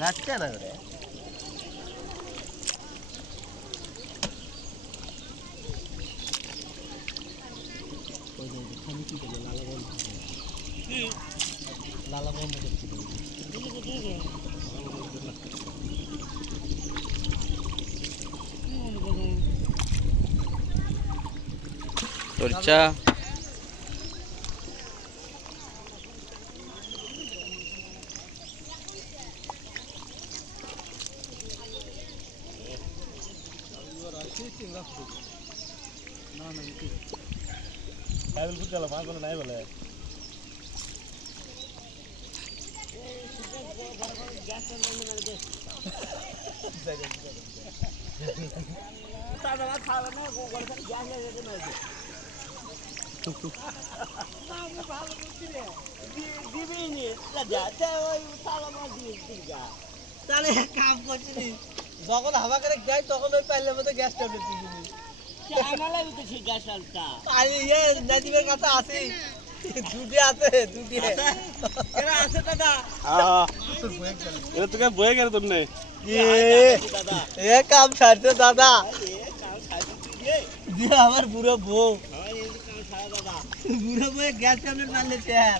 যাচ্ছে না করে লালা বন্ধ করছি চর্চা নাই বলে তাহলে কাম করছিস যখন হাওয়া করে যাই তখন ওই পাইলের মধ্যে গ্যাস ট্যাবলেট দিয়ে দিবি আরে ইয়ে নাজিবের কাছে আছে দুটি আছে দুটি আছে দাদা এটা তোকে বয়ে গেল তোর নে এ কাম ছাড়ছে দাদা দিয়ে আমার বুড়ো বউ বুড়ো বউ গ্যাস ট্যাবলেট মারলে স্যার